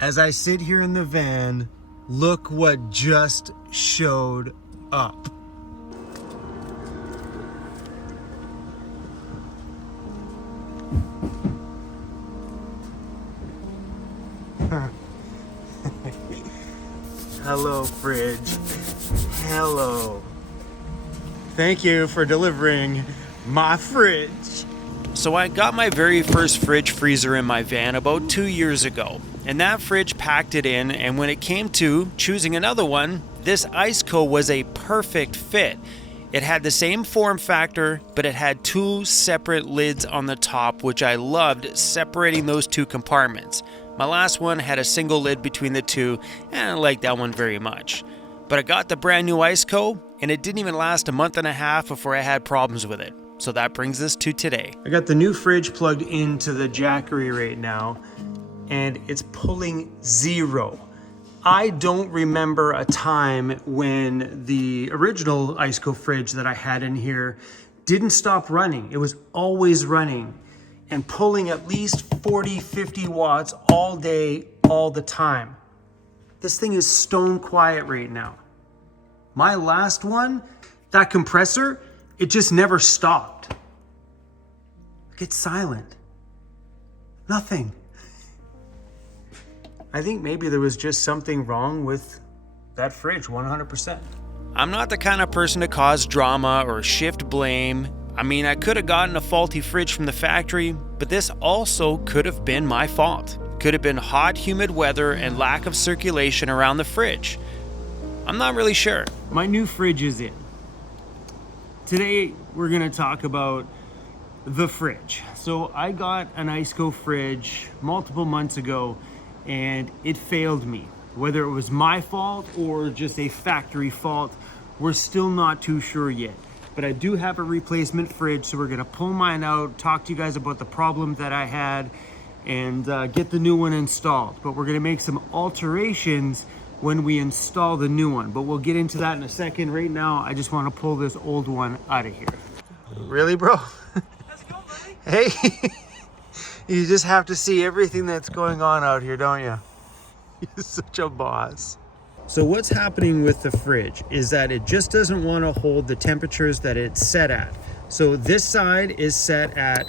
As I sit here in the van, look what just showed up. Hello, fridge. Hello. Thank you for delivering my fridge. So I got my very first fridge freezer in my van about 2 years ago, and that fridge packed it in, and when it came to choosing another one, this ICECO was a perfect fit. It had the same form factor, but it had two separate lids on the top, which I loved, separating those two compartments. My last one had a single lid between the two, and I liked that one very much. But I got the brand new ICECO, and it didn't even last a month and a half before I had problems with it. So that brings us to today. I got the new fridge plugged into the Jackery right now, and it's pulling 0. I don't remember a time when the original ICECO fridge that I had in here didn't stop running. It was always running and pulling at least 40, 50 watts all day, all the time. This thing is stone quiet right now. My last one, that compressor, it just never stopped. It's silent. Nothing. I think maybe there was just something wrong with that fridge, 100%. I'm not the kind of person to cause drama or shift blame. I mean, I could have gotten a faulty fridge from the factory, but this also could have been my fault. Could have been hot, humid weather and lack of circulation around the fridge. I'm not really sure. My new fridge is in. Today, we're gonna talk about the fridge. So I got an ICECO fridge multiple months ago, and it failed me. Whether it was my fault or just a factory fault, we're still not too sure yet. But I do have a replacement fridge, so we're gonna pull mine out, talk to you guys about the problem that I had, and get the new one installed. But we're gonna make some alterations when we install the new one, but we'll get into that in a second. Right now, I just want to pull this old one out of here. Really, bro? Let's go, buddy. Hey, you just have to see everything that's going on out here, don't you? You're such a boss. So what's happening with the fridge is that it just doesn't want to hold the temperatures that it's set at. So this side is set at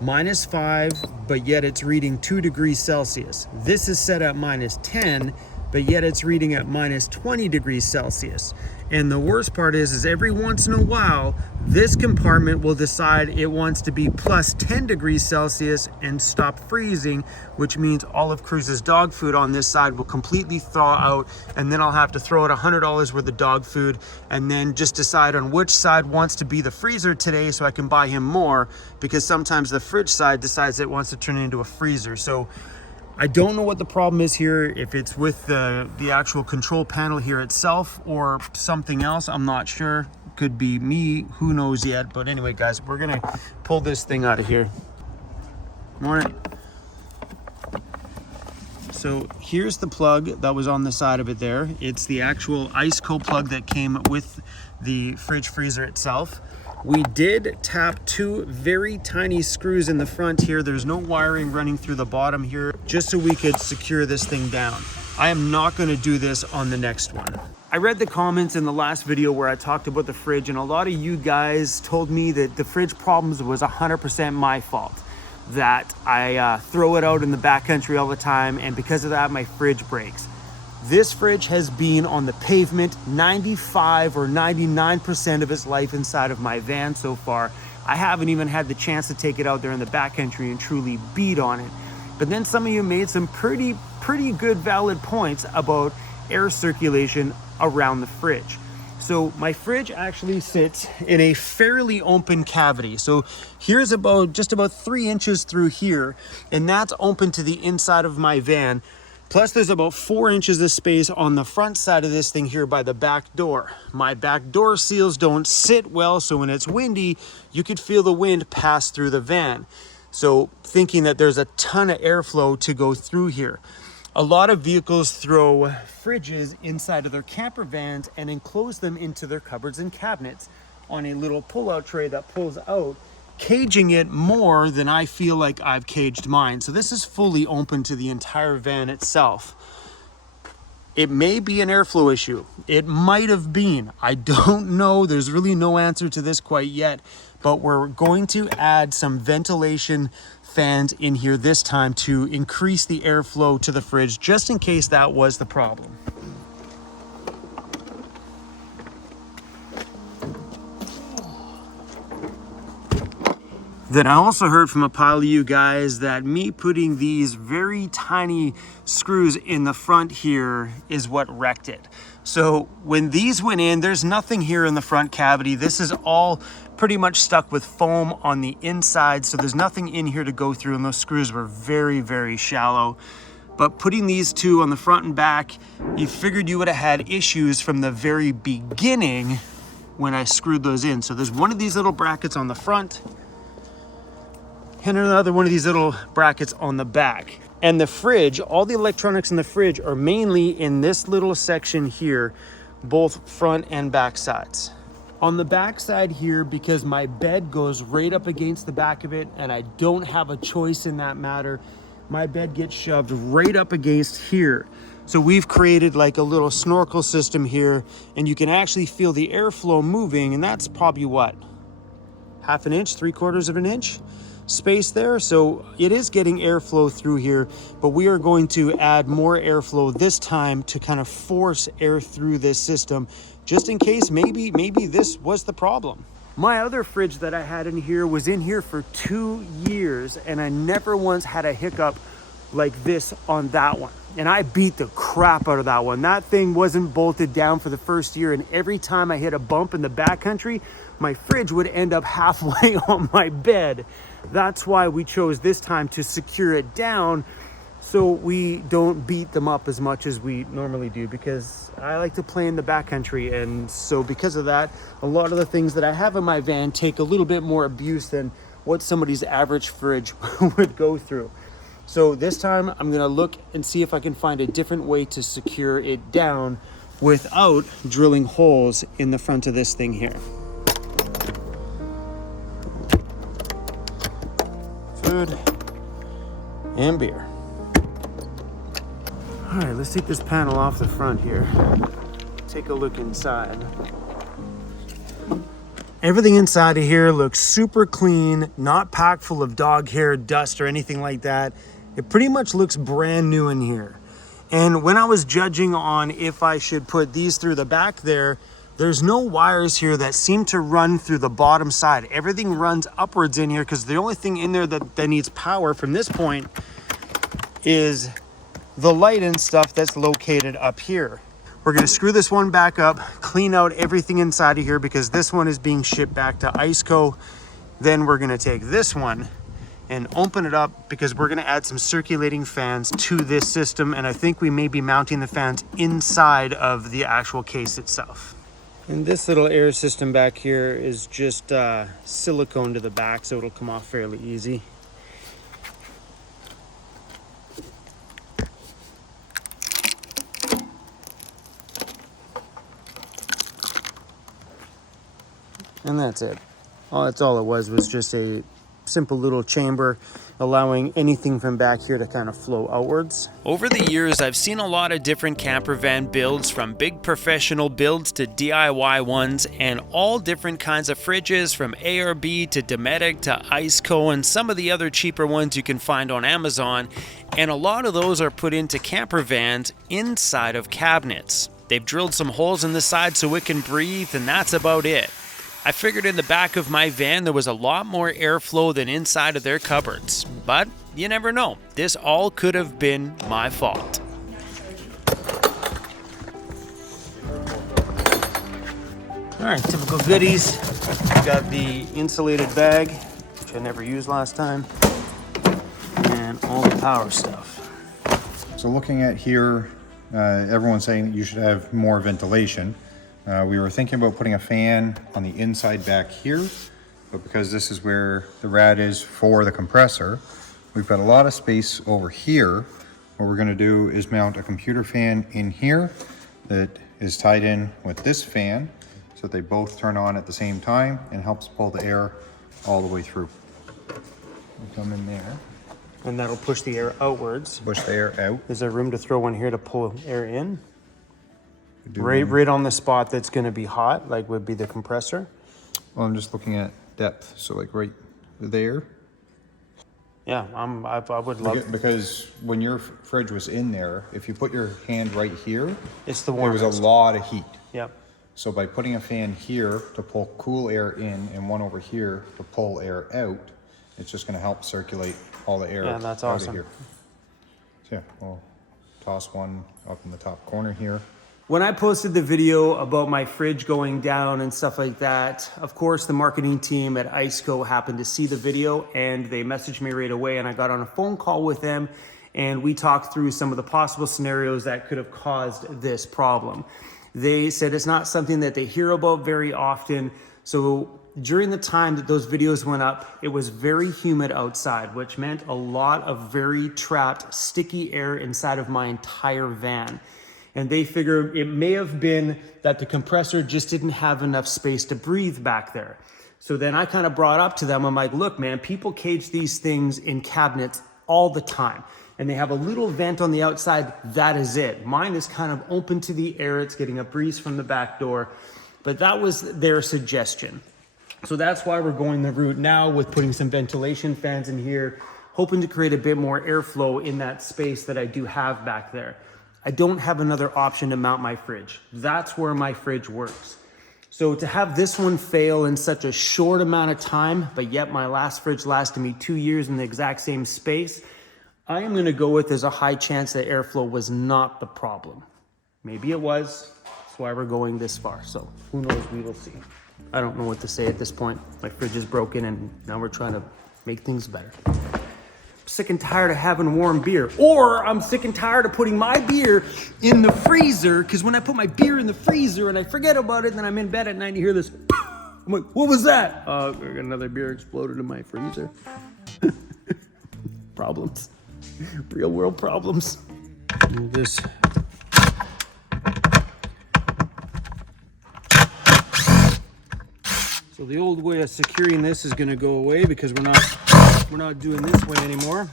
-5, but yet it's reading 2 degrees Celsius. This is set at -10, but yet it's reading at -20 degrees Celsius. And the worst part is every once in a while, this compartment will decide it wants to be +10 degrees Celsius and stop freezing, which means all of Cruz's dog food on this side will completely thaw out, and then I'll have to throw out $100 worth of dog food and then just decide on which side wants to be the freezer today so I can buy him more, because sometimes the fridge side decides it wants to turn it into a freezer. So I don't know what the problem is here, if it's with the actual control panel here itself or something else. I'm not sure. Could be me, who knows yet. But anyway, guys, we're gonna pull this thing out of here. Morning. So here's the plug that was on the side of it there. It's the actual ICECO plug that came with the fridge freezer itself. We did tap 2 very tiny screws in the front here. There's no wiring running through the bottom here, just so we could secure this thing down. I am not gonna do this on the next one. I read the comments in the last video where I talked about the fridge, and a lot of you guys told me that the fridge problems was 100% my fault. That I throw it out in the backcountry all the time, and because of that, my fridge breaks. This fridge has been on the pavement 95 or 99% of its life inside of my van so far. I haven't even had the chance to take it out there in the backcountry and truly beat on it. But then some of you made some pretty good valid points about air circulation around the fridge. So my fridge actually sits in a fairly open cavity. So here's just about 3 inches through here, and that's open to the inside of my van. Plus there's about 4 inches of space on the front side of this thing here by the back door. My back door seals don't sit well, so when it's windy, you could feel the wind pass through the van. So thinking that there's a ton of airflow to go through here. A lot of vehicles throw fridges inside of their camper vans and enclose them into their cupboards and cabinets on a little pull-out tray that pulls out, caging it more than I feel like I've caged mine. So this is fully open to the entire van itself. It may be an airflow issue. It might have been. I don't know. There's really no answer to this quite yet, but we're going to add some ventilation fans in here this time to increase the airflow to the fridge, just in case that was the problem. Then I also heard from a pile of you guys that me putting these very tiny screws in the front here is what wrecked it. So when these went in, there's nothing here in the front cavity. This is all pretty much stuck with foam on the inside, so there's nothing in here to go through, and those screws were very, very shallow. But putting these two on the front and back, you figured you would have had issues from the very beginning when I screwed those in. So there's one of these little brackets on the front, and another one of these little brackets on the back. And the fridge, all the electronics in the fridge are mainly in this little section here, both front and back sides. On the back side here, because my bed goes right up against the back of it and I don't have a choice in that matter, my bed gets shoved right up against here. So we've created like a little snorkel system here, and you can actually feel the airflow moving, and that's probably what, half an inch, 3/4 of an inch space there. So it is getting airflow through here, but we are going to add more airflow this time to kind of force air through this system, just in case maybe this was the problem. My other fridge that I had in here was in here for 2 years, and I never once had a hiccup like this on that one. And I beat the crap out of that one. That thing wasn't bolted down for the first year, and every time I hit a bump in the backcountry, my fridge would end up halfway on my bed. That's why we chose this time to secure it down so we don't beat them up as much as we normally do, because I like to play in the backcountry, and so because of that, a lot of the things that I have in my van take a little bit more abuse than what somebody's average fridge would go through. So this time I'm gonna look and see if I can find a different way to secure it down without drilling holes in the front of this thing here. Food and beer. All right, let's take this panel off the front here. Take a look inside. Everything inside of here looks super clean, not packed full of dog hair, dust, or anything like that. It pretty much looks brand new in here. And when I was judging on if I should put these through the back there, there's no wires here that seem to run through the bottom side. Everything runs upwards in here, because the only thing in there that needs power from this point is the light and stuff that's located up here. We're gonna screw this one back up, clean out everything inside of here, because this one is being shipped back to ICECO. Then we're gonna take this one and open it up, because we're gonna add some circulating fans to this system, and I think we may be mounting the fans inside of the actual case itself. And this little air system back here is just silicone to the back, so it'll come off fairly easy. And that's it. That's all it was just a simple little chamber allowing anything from back here to kind of flow outwards. Over the years, I've seen a lot of different camper van builds, from big professional builds to DIY ones, and all different kinds of fridges, from ARB to Dometic to ICECO, and some of the other cheaper ones you can find on Amazon. And a lot of those are put into camper vans inside of cabinets. They've drilled some holes in the side so it can breathe, and that's about it. I figured in the back of my van there was a lot more airflow than inside of their cupboards. But you never know. This all could have been my fault. All right, typical goodies. Got the insulated bag, which I never used last time, and all the power stuff. So looking at here, everyone's saying that you should have more ventilation. We were thinking about putting a fan on the inside back here, but because this is where the rad is for the compressor, we've got a lot of space over here. What we're gonna do is mount a computer fan in here that is tied in with this fan, so that they both turn on at the same time and helps pull the air all the way through. Come in there, And that'll push the air outwards. push the air out. Is there room to throw one here to pull air in? Do Right on the spot that's going to be hot, like would be the compressor. Well, I'm just looking at depth, so like right there. Yeah, I would love. Because when your fridge was in there, if you put your hand right here, It's the there warmest. was a lot of heat. Yep. So by putting a fan here to pull cool air in and one over here to pull air out, it's just going to help circulate all the air Yeah, that's out awesome. of here. So yeah, we'll toss one up in the top corner here. When I posted the video about my fridge going down and stuff like that, of course, the marketing team at ICECO happened to see the video and they messaged me right away, and I got on a phone call with them and we talked through some of the possible scenarios that could have caused this problem. They said it's not something that they hear about very often. So during the time that those videos went up, it was very humid outside, which meant a lot of very trapped, sticky air inside of my entire van. And they figured it may have been that the compressor just didn't have enough space to breathe back there. So then I kind of brought up to them, I'm like, look, man, people cage these things in cabinets all the time. And they have a little vent on the outside, that is it. Mine is kind of open to the air, it's getting a breeze from the back door. But that was their suggestion. So that's why we're going the route now with putting some ventilation fans in here, hoping to create a bit more airflow in that space that I do have back there. I don't have another option to mount my fridge. That's where my fridge works. So to have this one fail in such a short amount of time, but yet my last fridge lasted me 2 years in the exact same space, I am gonna go with there's a high chance that airflow was not the problem. Maybe it was, that's why we're going this far. So who knows, we will see. I don't know what to say at this point. My fridge is broken and now we're trying to make things better. Sick and tired of having warm beer, or I'm sick and tired of putting my beer in the freezer, because when I put my beer in the freezer and I forget about it, then I'm in bed at night and you hear this, I'm like, what was that? Another beer exploded in my freezer. Problems, real world problems. This. So the old way of securing this is gonna go away because we're not doing this way anymore.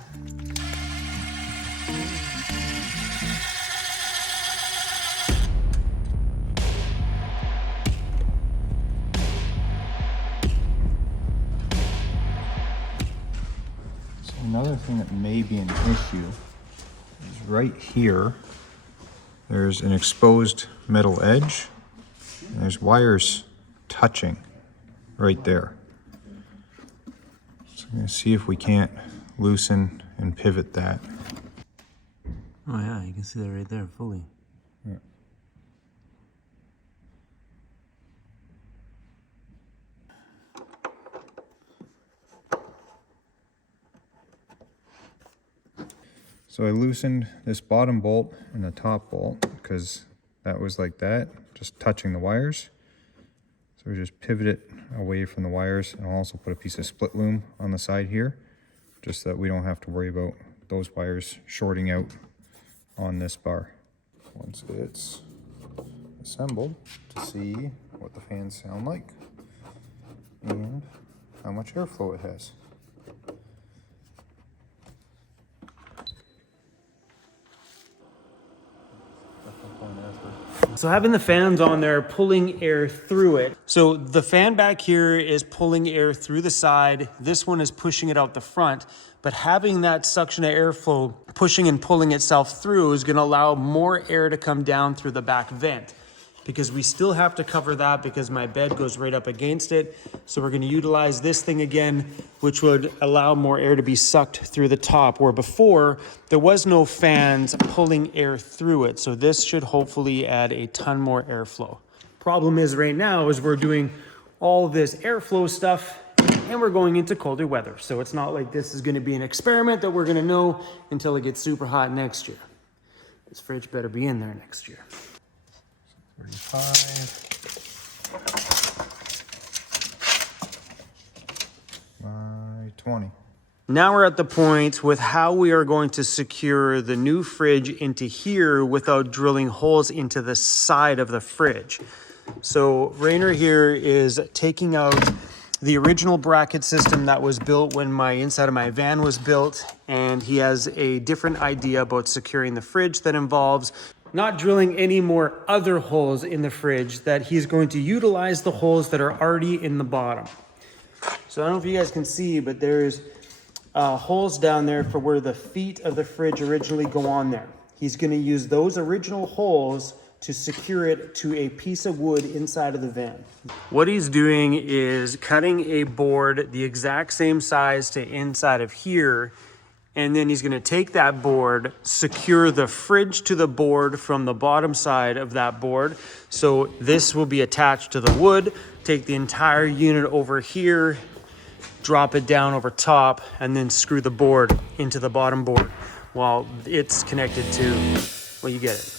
So another thing that may be an issue is right here, there's an exposed metal edge, and there's wires touching right there. So I'm gonna see if we can't loosen and pivot that. Oh yeah, you can see that right there fully. Yeah. So I loosened this bottom bolt and the top bolt because that was like that, just touching the wires. So we just pivot it away from the wires, and I'll also put a piece of split loom on the side here, just so that we don't have to worry about those wires shorting out on this bar. Once it's assembled, to see what the fans sound like and how much airflow it has. So having the fans on there pulling air through it. So the fan back here is pulling air through the side. This one is pushing it out the front. But having that suction of airflow pushing and pulling itself through is gonna allow more air to come down through the back vent, because we still have to cover that because my bed goes right up against it. So we're gonna utilize this thing again, which would allow more air to be sucked through the top, where before there was no fans pulling air through it. So this should hopefully add a ton more airflow. Problem is right now is we're doing all this airflow stuff and we're going into colder weather. So it's not like this is gonna be an experiment that we're gonna know until it gets super hot next year. This fridge better be in there next year. 35 by 20. Now we're at the point with how we are going to secure the new fridge into here without drilling holes into the side of the fridge. So Rainer here is taking out the original bracket system that was built when my inside of my van was built, and he has a different idea about securing the fridge that involves not drilling any more other holes in the fridge, that he's going to utilize the holes that are already in the bottom. So I don't know if you guys can see, but there's holes down there for where the feet of the fridge originally go on there. He's going to use those original holes to secure it to a piece of wood inside of the van. What he's doing is cutting a board the exact same size to inside of here, and then he's going to take that board, secure the fridge to the board from the bottom side of that board. So this will be attached to the wood, take the entire unit over here, drop it down over top, and then screw the board into the bottom board while it's connected to, well, you get it.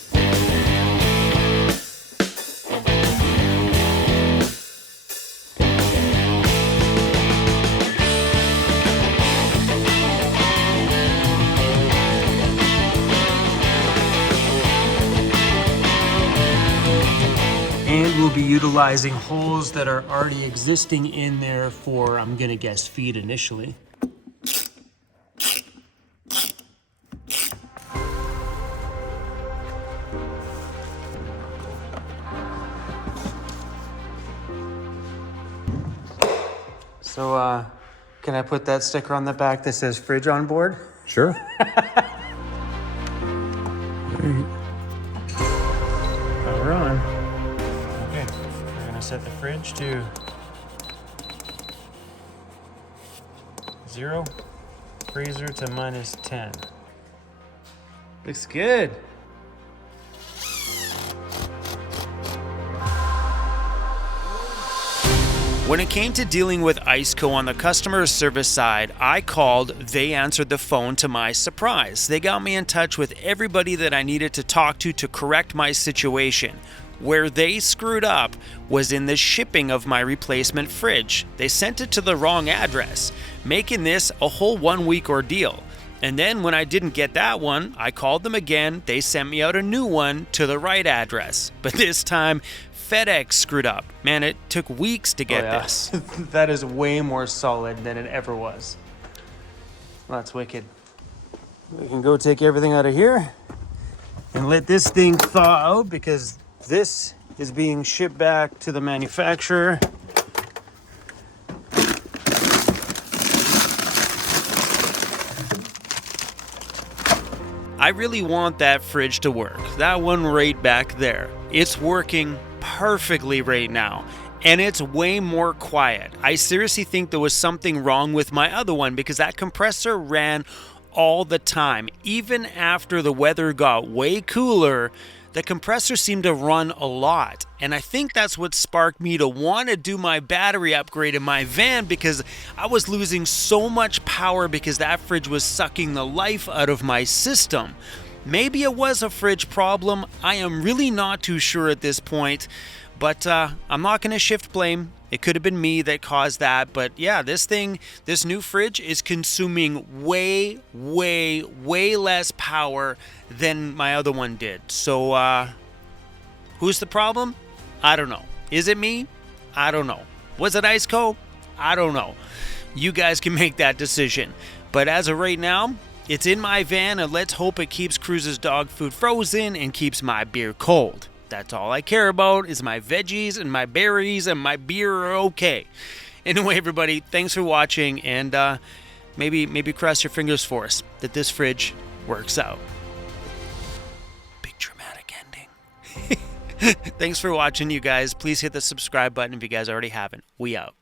And we'll be utilizing holes that are already existing in there for, I'm gonna guess, feet initially. So, can I put that sticker on the back that says fridge on board? Sure. Power on. Okay, we're gonna set the fridge to 0, freezer to -10. Looks good. When it came to dealing with ICECO on the customer service side, I called, they answered the phone to my surprise. They got me in touch with everybody that I needed to talk to correct my situation. Where they screwed up was in the shipping of my replacement fridge. They sent it to the wrong address, making this a whole 1-week ordeal. And then when I didn't get that one, I called them again. They sent me out a new one to the right address. But this time, FedEx screwed up. Man, it took weeks to get this. That is way more solid than it ever was. Well, that's wicked. We can go take everything out of here and let this thing thaw out, because this is being shipped back to the manufacturer. I really want that fridge to work. That one right back there. It's working perfectly right now, and it's way more quiet. I seriously think there was something wrong with my other one, because that compressor ran all the time. Even after the weather got way cooler, the compressor seemed to run a lot. And I think that's what sparked me to want to do my battery upgrade in my van, because I was losing so much power because that fridge was sucking the life out of my system. Maybe it was a fridge problem. I am really not too sure at this point, but I'm not going to shift blame. It could have been me that caused that, but yeah, this new fridge is consuming way less power than my other one did. So, who's the problem? I don't know. Is it me? I don't know. Was it ICECO? I don't know. You guys can make that decision. But as of right now, it's in my van, and let's hope it keeps Cruz's dog food frozen and keeps my beer cold. That's all I care about, is my veggies and my berries, and my beer are okay. Anyway, everybody, thanks for watching, and maybe cross your fingers for us that this fridge works out. Big dramatic ending. Thanks for watching, you guys. Please hit the subscribe button if you guys already haven't. We out.